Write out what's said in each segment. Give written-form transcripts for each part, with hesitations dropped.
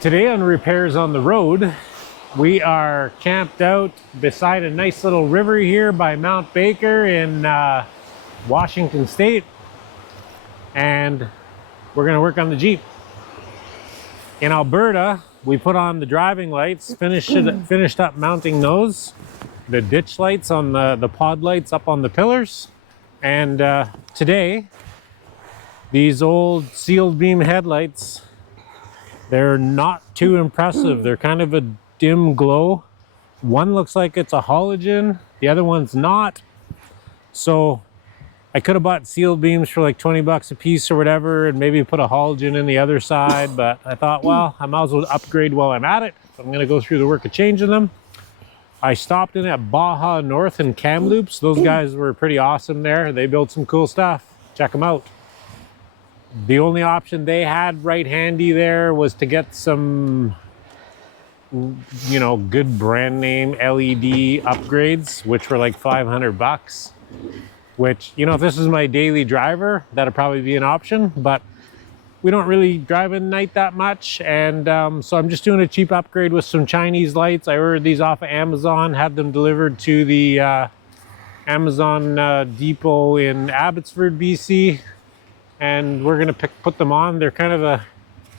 Today on Repairs on the Road, we are camped out beside a nice little river here by Mount Baker in Washington State, and we're going to work on the Jeep. In Alberta, we put on the driving lights, finished up mounting those, the ditch lights on the pod lights up on the pillars, and today, these old sealed beam headlights, they're not too impressive. They're kind of a dim glow. One looks like it's a halogen, the other one's not. So I could have bought sealed beams for like 20 bucks a piece or whatever, and maybe put a halogen in the other side, but I thought, well, I might as well upgrade while I'm at it. So I'm gonna go through the work of changing them. I stopped in at Baja North in Kamloops. Those guys were pretty awesome there. They built some cool stuff. Check them out. The only option they had right handy there was to get some, you know, good brand name LED upgrades, which were like 500 bucks, which, you know, if this is my daily driver, that'd probably be an option, but we don't really drive at night that much. And so I'm just doing a cheap upgrade with some Chinese lights. I ordered these off of Amazon, had them delivered to the Amazon depot in Abbotsford, BC. And we're gonna put them on. They're kind of a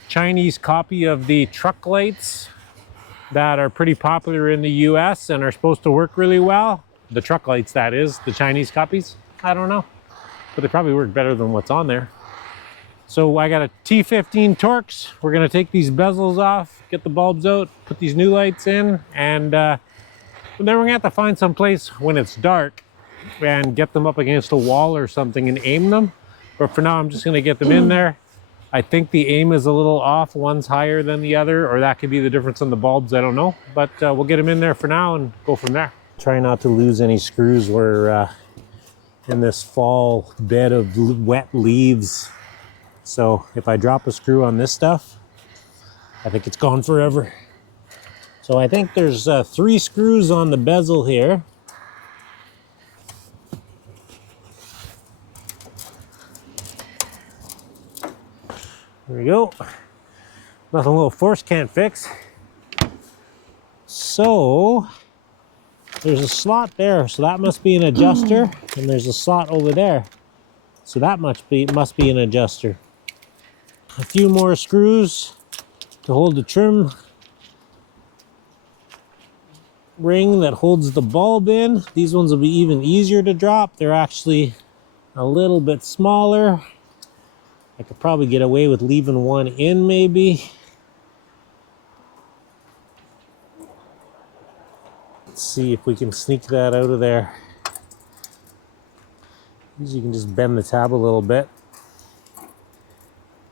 Chinese copy of the truck lights that are pretty popular in the US and are supposed to work really well. The truck lights, that is, the Chinese copies. I don't know, but they probably work better than what's on there. So I got a T15 Torx. We're gonna take these bezels off, get the bulbs out, put these new lights in, and then we're gonna have to find some place when it's dark and get them up against a wall or something and aim them. But for now, I'm just gonna get them in there. I think the aim is a little off. One's higher than the other, or that could be the difference in the bulbs, I don't know. But we'll get them in there for now and go from there. Try not to lose any screws. We're in this fall bed of wet leaves. So if I drop a screw on this stuff, I think it's gone forever. So I think there's 3 screws on the bezel here. There we go. Nothing a little force can't fix. So there's a slot there, so that must be an adjuster, and there's a slot over there, so that must be an adjuster. A few more screws to hold the trim ring that holds the bulb in. These ones will be even easier to drop. They're actually a little bit smaller. I could probably get away with leaving one in, maybe. Let's see if we can sneak that out of there. You can just bend the tab a little bit.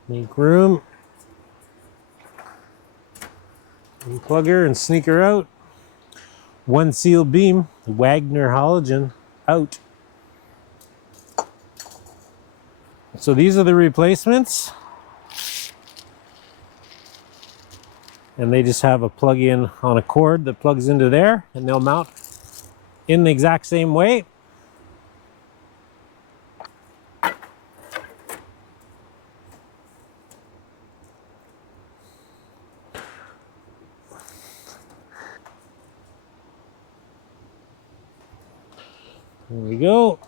Make room. Unplug her and sneak her out. One sealed beam, Wagner halogen, out. So these are the replacements, and they just have a plug-in on a cord that plugs into there, and they'll mount in the exact same way. There we go.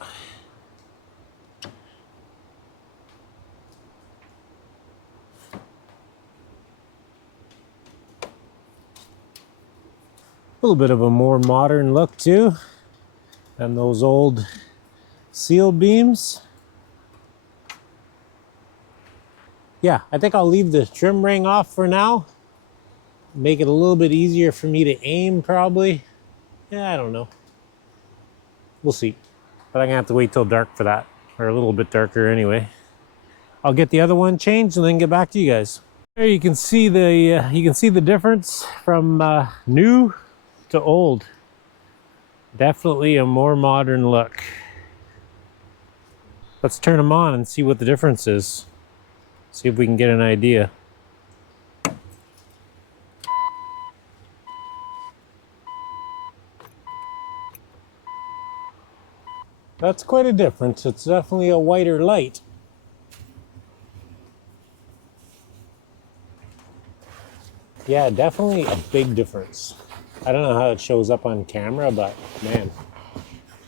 A little bit of a more modern look too than those old seal beams. Yeah, I think I'll leave the trim ring off for now. Make it a little bit easier for me to aim, probably. Yeah, I don't know. We'll see. But I'm gonna have to wait till dark for that, or a little bit darker anyway. I'll get the other one changed and then get back to you guys. There you can see the difference from new to old. Definitely a more modern look. Let's turn them on and see what the difference is. See if we can get an idea. That's quite a difference. It's definitely a whiter light. Yeah, definitely a big difference. I don't know how it shows up on camera, but man,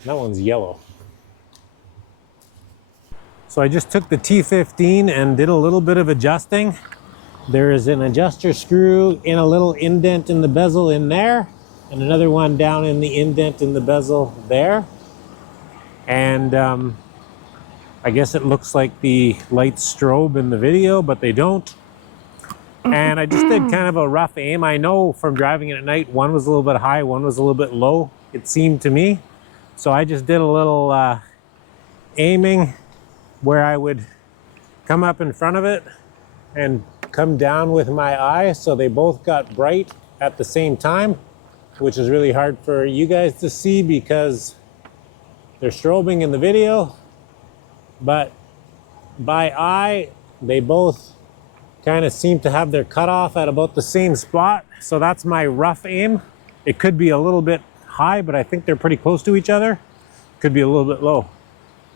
that one's yellow. So I just took the T15 and did a little bit of adjusting. There is an adjuster screw in a little indent in the bezel in there, and another one down in the indent in the bezel there. And I guess it looks like the lights strobe in the video, but they don't. And I just did kind of a rough aim. I know from driving it at night, one was a little bit high, one was a little bit low, it seemed to me. So I just did a little aiming where I would come up in front of it and come down with my eye, so they both got bright at the same time, which is really hard for you guys to see because they're strobing in the video. But by eye, they both kind of seem to have their cutoff at about the same spot. So that's my rough aim. It could be a little bit high, but I think they're pretty close to each other. Could be a little bit low.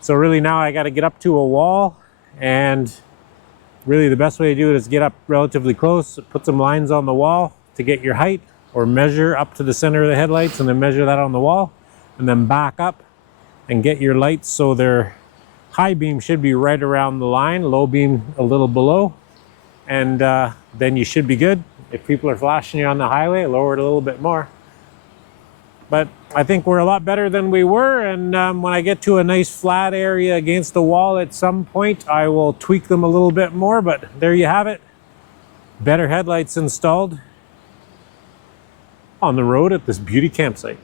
So really now I got to get up to a wall, and really the best way to do it is get up relatively close, put some lines on the wall to get your height, or measure up to the center of the headlights and then measure that on the wall, and then back up and get your lights so their high beam should be right around the line, low beam a little below, and then you should be good. If people are flashing you on the highway, lower it a little bit more. But I think we're a lot better than we were, and when I get to a nice flat area against the wall at some point, I will tweak them a little bit more, but there you have it. Better headlights installed on the road at this beauty campsite.